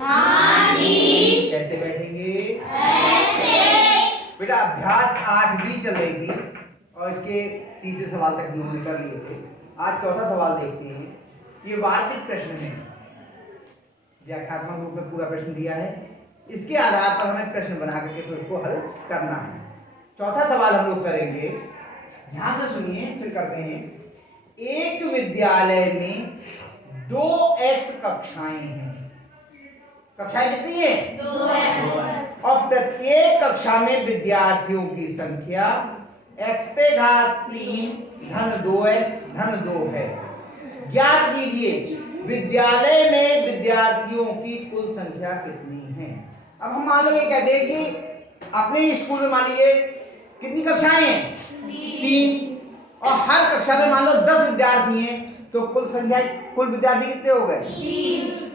हाँ जी। कैसे बैठेंगे? ऐसे। बेटा अभ्यास 8 भी चल रही थी और इसके तीसरे सवाल तक हम लोगों ने कर लिए थे। आज चौथा सवाल देखते हैं। ये वार्तिक प्रश्न है, व्याख्यात्मक रूप में पूरा प्रश्न दिया है, इसके आधार पर हमें प्रश्न बना करके तो इसको हल करना है। चौथा सवाल हम लोग करेंगे, ध्यान से सुनिए फिर करते हैं। एक विद्यालय में 2x कक्षाएं हैं। कक्षाएं कितनी है? 2x। और प्रत्येक कक्षा में विद्यार्थियों की संख्या x पे घात 3 धन 2x धन 2 है। ज्ञात कीजिए विद्यालय में विद्यार्थियों की कुल संख्या कितनी है। अब हम मान लीजिए कहते हैं कि अपने स्कूल में मान लीजिए कितनी कक्षाएं हैं? 3। और हर कक्षा में मान लो 10 विद्यार्थी हैं, तो कुल संख्या कुल विद्यार्थी कितने हो गए? 30।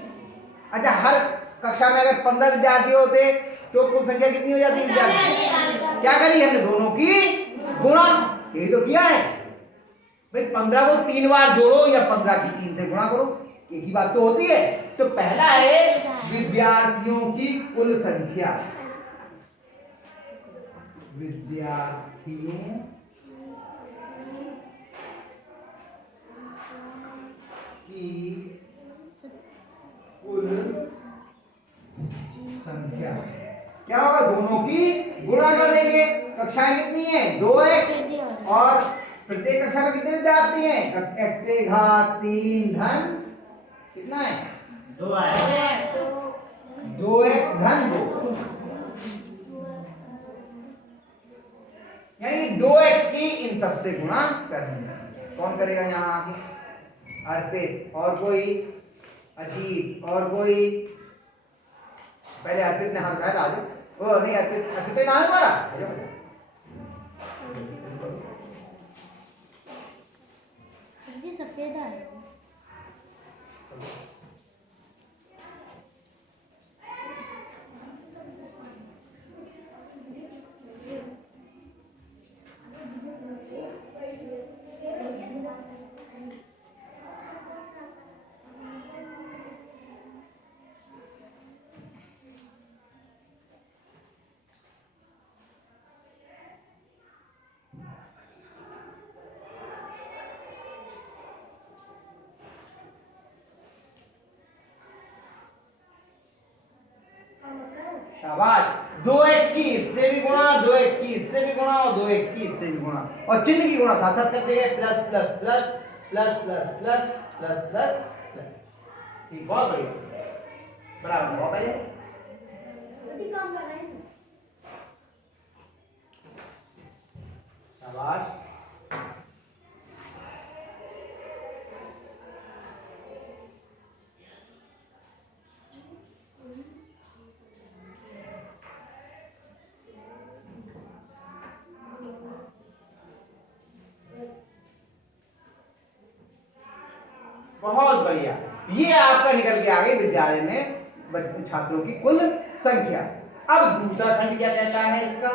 अच्छा, हर कक्षा में अगर 15 विद्यार्थी होते तो कुल संख्या कितनी हो जाती विद्यार्थी? क्या करी हमने? दोनों की गुणा। यही तो किया है भाई। 15 को 3 बार जोड़ो या 15 की 3 से गुणा करो, एक ही बात तो होती है। तो पहला है विद्यार्थियों की कुल संख्या। विद्यार्थियों की कुल संख्या क्या होगा? दोनों की गुणा कर देंगे। कक्षाएं कितनी है? 2x। और प्रत्येक कक्षा में कितने विद्यार्थी हैं? x पे घात 3 धन कितना है? 2x धन 2, यानी 2x की इन सबसे गुणा करनी। कौन करेगा यहाँ आगे? अर्पित। और कोई? अजीत। और कोई? पहले अर्पित ने हाथ उठाया था। आज वो नहीं, अर्पित अर्पित कहाँ है हमारा? जी सफेद है। शाबाश। 2x की इससे भी गुणा, 2x की इससे भी गुणा और 2x की इससे भी गुणा, और चिन्ह की गुणा साथ साथ करते गए। Plus plus plus plus plus plus plus plus plus. ठीक, बहुत बढ़िया, बराबर बहुत बढ़िया। शाबाश। बहुत बढ़िया। ये आपका निकल के आ गई विद्यालय में छात्रों की कुल संख्या। अब दूसरा खंड क्या कहता है इसका?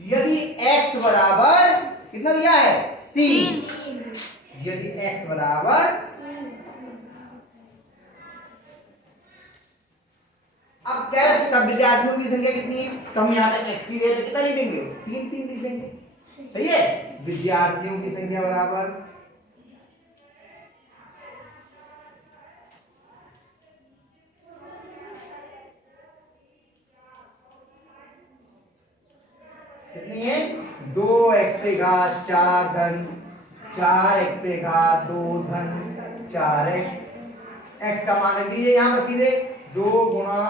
यदि x बराबर कितना दिया है? 3। यदि x बराबर, अब क्या सब विद्यार्थियों की संख्या कितनी है? तो हम यहाँ पे x की जगह पे कितना लिख देंगे? 3 3 लिख देंगे। सही है। विद्यार्थियों की संख्या बराबर कितनी है? 2x पे घात 4 धन 4x पे घात 2 धन 4x। x का मान दीजिए यहाँ पर सीधे 2 गुणा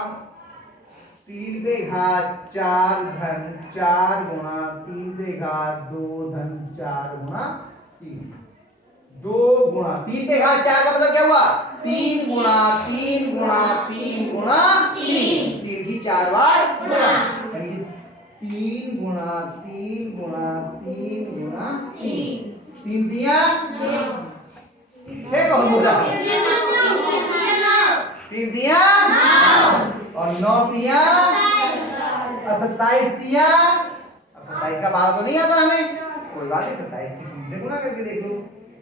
3 पे घात 4 धन 4 गुणा 3 पे घात 2 धन 4 गुणा 3। 2 गुणा 3 पे घात 4 का मतलब क्या हुआ? 3 गुणा 3 गुणा 3 गुणा 3। 3 की 4 बार गुणा, 3 गुणा 3 गुणा 3 गुणा 3। 3 दिया 6 कौन बोला? 3 दिया 9 और 9 दिया 27 दिया। अब 27 का 12 तो नहीं आता हमें, कोई बात नहीं, 27 की 3 से गुणा करके देख लो।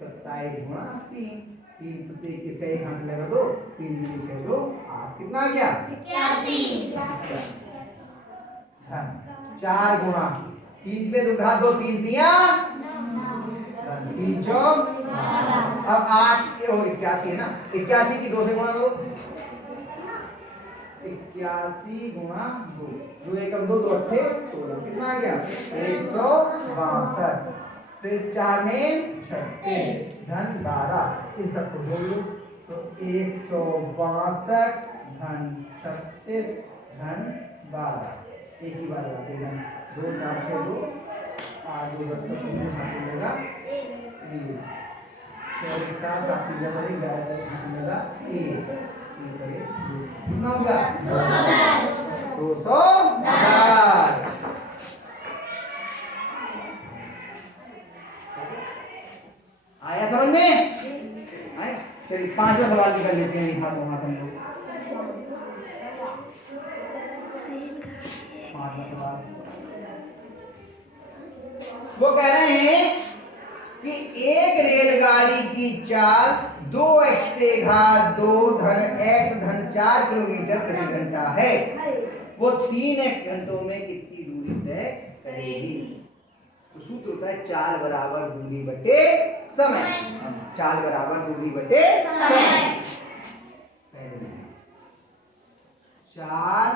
27 गुणा 3, 3 से 21 का 1 हाथ लगा दो, 3 2 8 कितने कितना आ गया? 4 गुणा 3 पे 2 घात 2 3 तिया 3 चौक। अब 8 81 है ना, 81 की 2 से गुणा करो। 81 गुणा 2, 2 एकम 2 2 अट्ठे 16, कितना आ गया? 162। फिर 4 ने 36 धन 12, इन सबको जोड़ लो तो 162 धन 36 धन 12, एक ही बार आते हैं। 2 4 6 2 8 2 10 का शून्य मिलेगा 1, 6 7 7 3 11 मिलेगा 1, कितना हो गया? 210। आया समझ में? आया? चलिए 5वां सवाल भी कर लेते हैं एक हाथों हाथ हम लोग। 5वां सवाल वो कह रहे हैं कि एक रेलगाड़ी की चाल 2x पे घात 2 धन x धन 4 किलोमीटर प्रति घंटा है। वो 3x घंटों में कितनी दूरी तय करेगी? तो सूत्र होता है चाल बराबर दूरी बटे समय। चाल बराबर दूरी बटे समय। चाल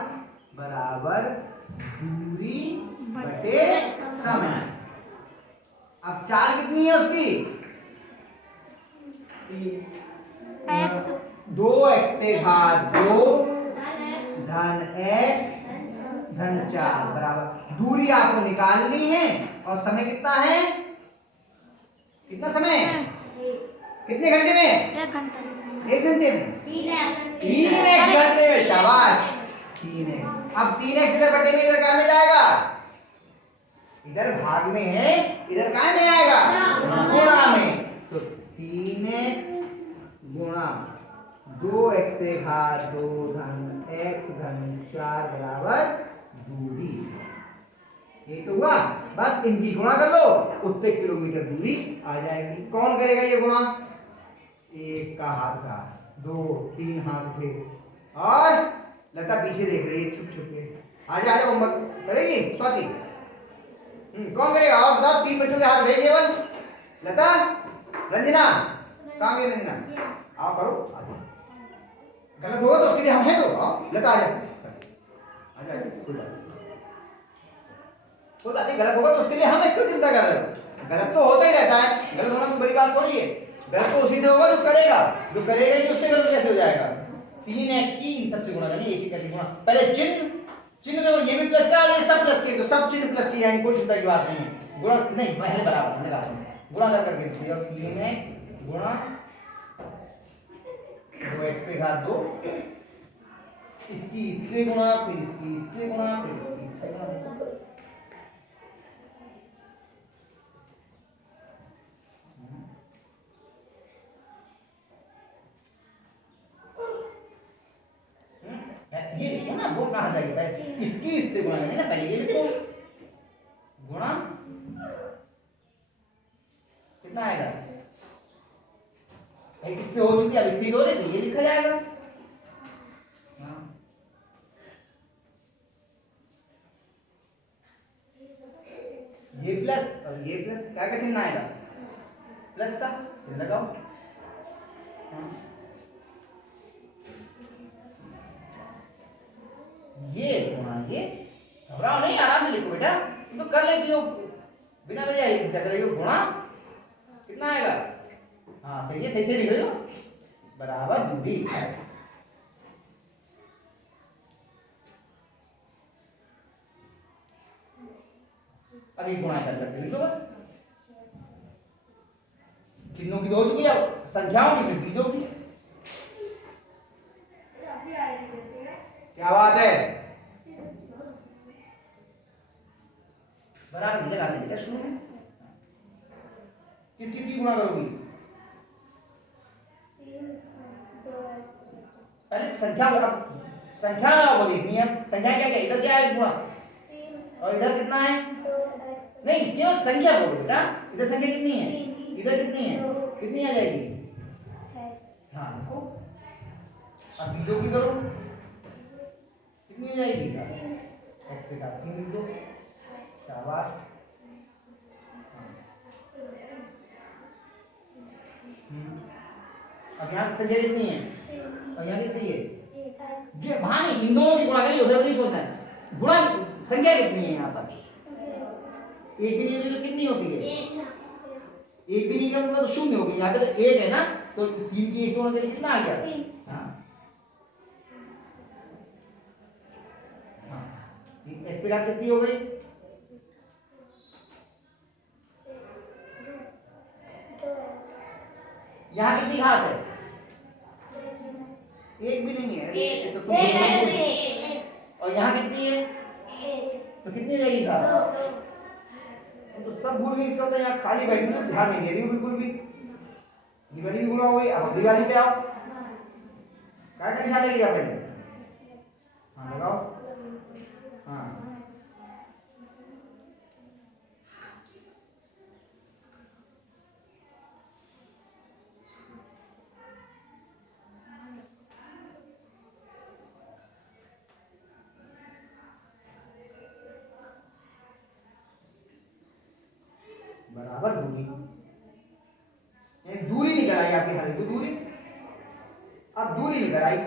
बराबर दूरी बटे समय। अब चाल कितनी है उसकी? 2x पे घात 2 धन x धन 4 बराबर दूरी आपको निकालनी है और समय कितना है? कितना समय है? कितने घंटे में? 1 घंटा। 1 घंटे में 3x घंटे में। शाबाश 3x। अब 3x इधर बटे में इधर क्या में जाएगा? इधर भाग में है, इधर क्या में आएगा? गुणा में। तो 3x गुणा 2x पे घात 2 धन x धन 4 बराबर दूरी। ये तो हुआ। बस इनकी गुणा कर लो, उतने किलोमीटर दूरी आ जाएगी। कौन करेगा ये गुणा? एक का हाथ का 2 3 हाथ थे और लता पीछे देख रही है छुप छुप के। आजा आजा होमवर्क करेगी स्वाति। कौन करेगा? और बताओ 3 बच्चों के हाथ रहे केवल। लता रंजना कहाँ गई? रंजना आओ करो। आजा गलत होगा तो उसके लिए हम हैं तो आओ। लता आजा आजा कोई बात नहीं। गलत होगा तो उसके लिए हम क्यों चिंता कर रहे हो? गलत तो होता ही रहता है, गलत होना कोई बड़ी बात थोड़ी है। गलत तो उसी से होगा जो करेगा ही, उससे गलत कैसे हो जाएगा? 3x की इन सबसे गुणा करनी, एक ही करके गुणा। पहले चिन्ह देखो, ये भी प्लस का और ये सब प्लस के, तो सब चिन्ह प्लस की है, कोई चिंता की बात नहीं है। गुणा नहीं पहले बराबर हमने कहा गुणा कर करके तो 3x गुणा 2x पे घात 2, इसकी इससे गुणा, फिर इसकी इससे गुणा, फिर इसकी इससे गुणा। ये देखो ना, वो कहाँ जाएगी? पहले इसकी इससे गुणा करेंगे ना, पहले ये लिखो गुणा कितना आएगा? इससे हो चुकी, अब इसी हो रही तो ये लिखा जाएगा। ये प्लस और ये प्लस, क्या क्या चिन्ह आएगा? प्लस का चिन्ह लगाओ। ये गुणा ये, घबराओ नहीं, आराम से लिखो बेटा, तुम तो कर लेती हो बिना वजह ही क्या कर रही हो? गुणा कितना आएगा? हाँ सही है, सही से लिख रही हो, बराबर दूरी। अभी गुणा कर करके लिख दो बस। चिन्हों की तो हो चुकी है, संख्याओं की फिर बीजों की। क्या बात है? बराबर नहीं लगाते बेटा शुरू में। किस किस की गुणा करोगी? पहले संख्या को देखनी है। संख्या क्या क्या? इधर क्या है गुणा और इधर कितना है? नहीं, केवल संख्या बोलो बेटा। इधर संख्या कितनी है? इधर कितनी है? कितनी आ जाएगी? हाँ देखो, अब बीजों की करो। कितनी जाएगी x पे घात 3 लिख दो, शाबाश। अब यहाँ संख्या कितनी है और यहाँ कितनी है? ये वहां नहीं, इन दोनों की गुणा करिए, उधर नहीं सोचना है। गुणा संख्या कितनी है यहाँ पर? एक भी नहीं होती तो कितनी होती है? एक भी नहीं का मतलब शून्य होगी, यहाँ पे एक है ना, तो 3 की 1 जोड़ने से कितना आ गया? हाँ x पे घात कितनी हो गई? यहाँ कितनी घात है? एक भी नहीं है, तो और यहाँ कितनी है? तो कितनी लगेगी घात? तो सब भूल गई, इसका मतलब यहाँ खाली बैठी हूँ, ध्यान नहीं दे रही हूँ बिल्कुल भी। ये वाली भी गुणा हो गई, अब अगली वाली पे आओ। क्या क्या निशान लगेगा पहले? हाँ लगाओ। हाँ बराबर दूरी, दूरी निकल आई आपके खाली, तो दूरी, अब दूरी निकल आई।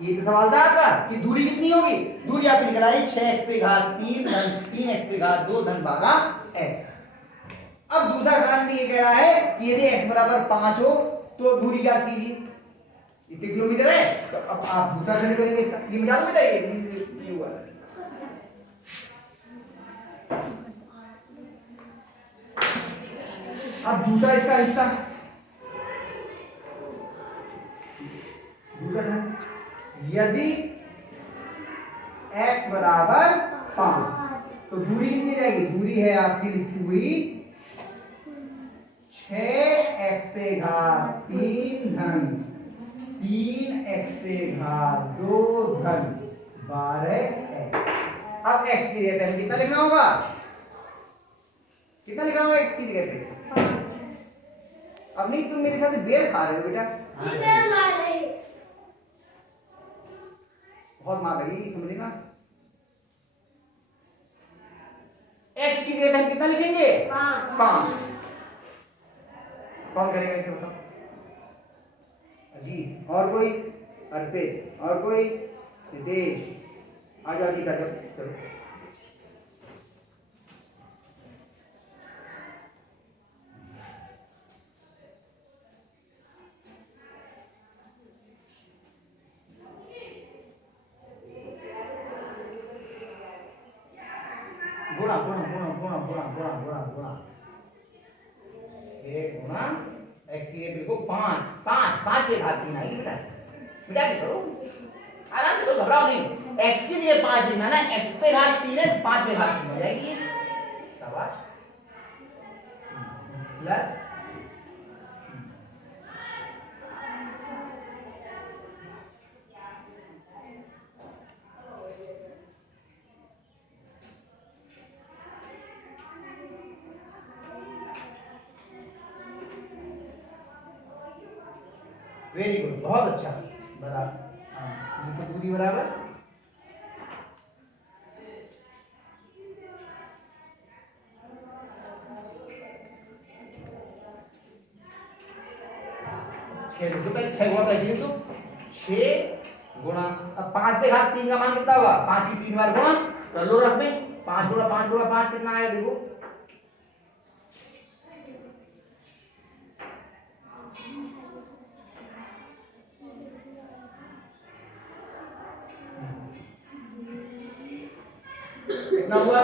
ये तो सवाल था आपका कि दूरी कितनी होगी? दूरी आपकी निकल आई 6x पे घात 3 धन 3x पे घात 2 धन 12x। अब दूसरा कारण ये कह रहा है कि यदि x बराबर 5 हो तो दूरी क्या कीजिए? इतने किलोमीटर है, तो अब आप दूसरा खंड करेंगे इसका, ये मिटा दो बेटा, ये हुआ। अब दूसरा इसका हिस्सा, दूसरा खंड, यदि x बराबर 5 तो दूरी कितनी जाएगी? दूरी है आपकी लिखी हुई 6x पे घात 3 धन 3x पे घात 2 धन 12x। अब x की जगह पे कितना लिखना होगा? कितना लिखना होगा x की जगह पे? अब नहीं, तुम मेरे साथ बेर खा रहे हो बेटा, बहुत मार लगी, समझेगा। x की जगह पे हम कितना लिखेंगे? 5। कौन करेगा इसे बताओ? अजीत, और कोई? अर्पित, और कोई? नितेश, आ जाओ जीत, आ जाओ, चलो। गुणा गुणा गुणा गुणा गुणा गुणा गुणा गुणा, एक गुणा x की जगह लिखो 5, 5 5 पे घात 3 आएगी बेटा, बेटा क्या करो, आराम से, तो घबराओ नहीं। x की जगह 5 लिखना ना, x पे घात 3 है, 5 पे घात 3 हो जाएगी, शाबाश। प्लस वेरी गुड, बहुत अच्छा, बराबर। हाँ, तो दूरी बराबर तो पहले 6 गुणा कैसे लिखो? 6 गुणा, अब 5 पे घात 3 का मान कितना होगा? 5 की 3 बार गुणा कर लो, रख में 5 गुणा 5 गुणा 5 कितना आया देखो? कितना हुआ?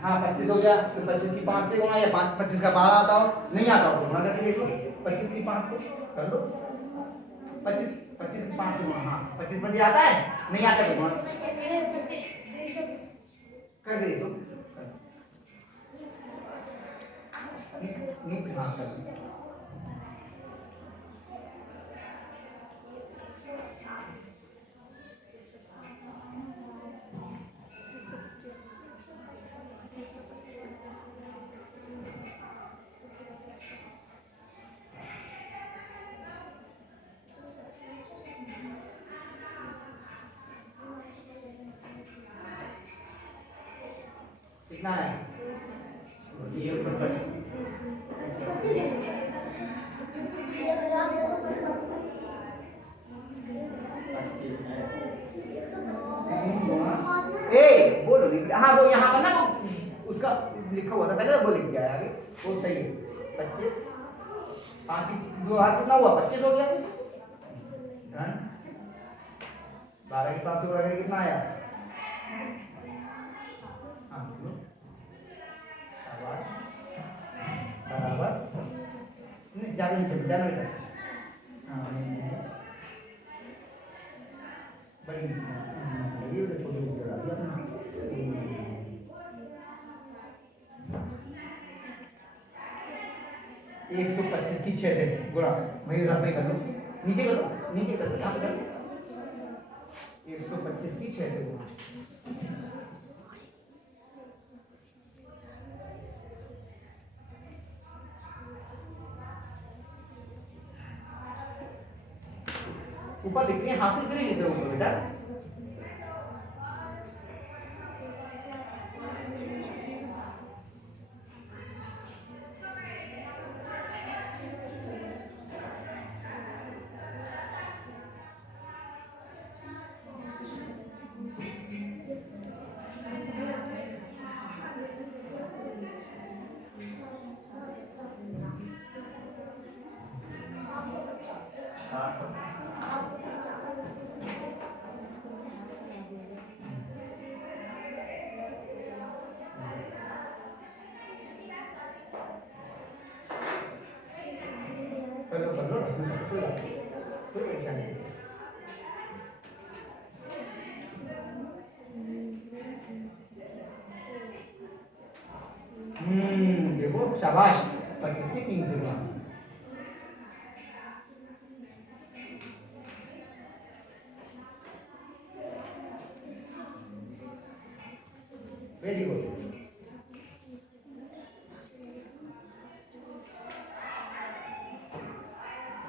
हाँ 25 हो गया, तो 25 की 5 से गुणा, या 25 का 12 आता हो, नहीं आता हो तो गुणा करके देख लो, 25 की 5 से कर लो, 25 की 5 से गुणा, हाँ 25 बजे आता है, नहीं आता है गुणा कर दे तो नहीं, हाँ कर दे। कितना है? ए बोलो हाँ वो यहाँ पर ना वो उसका लिखा हुआ था पहले वो लिख दिया है आगे वो सही है 25 5 दो हाथ कितना हुआ 25 हो गया डन 12 की 500 बराबर कितना आया हाँ बराबर नहीं ज़्यादा नहीं चल ज़्यादा नहीं चल हाँ बड़ी लगी उसे छोटी छोटी लगा दिया 125 की 6 से गुणा वही रफ में कर लो नीचे कर लो यहाँ पे कर लो 125 की 6 से गुणा ऊपर लिखते हैं हासिल करें लिखते हो बेटा देखो शाबाश 25 की 3 से गुणा वेरी गुड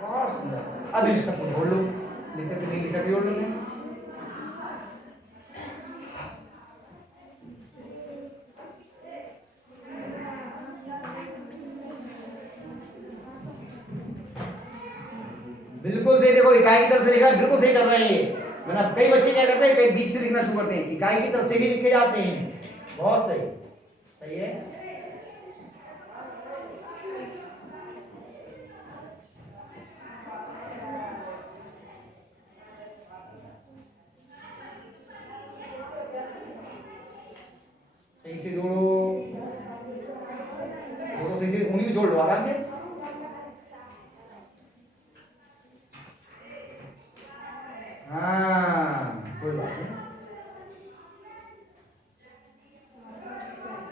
बहुत सुंदर अब इन सबको जोड़ लो लिखकर नहीं लिखकर जोड़ लो बिल्कुल सही देखो इकाई की तरफ से लिखा बिल्कुल सही कर रहे हैं ये वरना कई बच्चे क्या करते हैं कई बीच से लिखना शुरू करते हैं इकाई की तरफ से ही लिखे जाते हैं बहुत सही सही है सही से जोड़ो सही से उंगली जोड़ लो आराम से हाँ कोई बात नहीं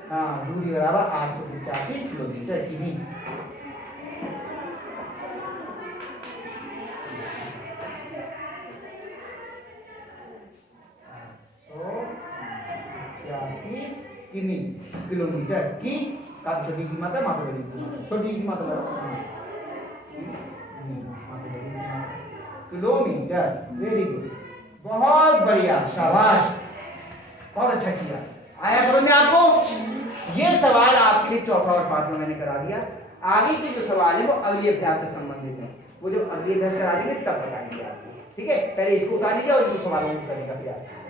हाँ दूरी बराबर 885 किलोमीटर की किलोमीटर की छोटी की मात्रा मात्रा बड़ी की मात्रा छोटी की मात्रा किलोमीटर वेरी गुड बहुत बढ़िया शाबाश बहुत अच्छा किया आया समझ में आपको ये सवाल आपके लिए चौथा और पांचवा मैंने करा दिया आगे के जो सवाल है वो अगले अभ्यास से संबंधित है वो जब अगले अभ्यास करा देंगे तब बताएंगे आपको ठीक है पहले इसको उतार लीजिए और इनको सवालों को करने का प्रयास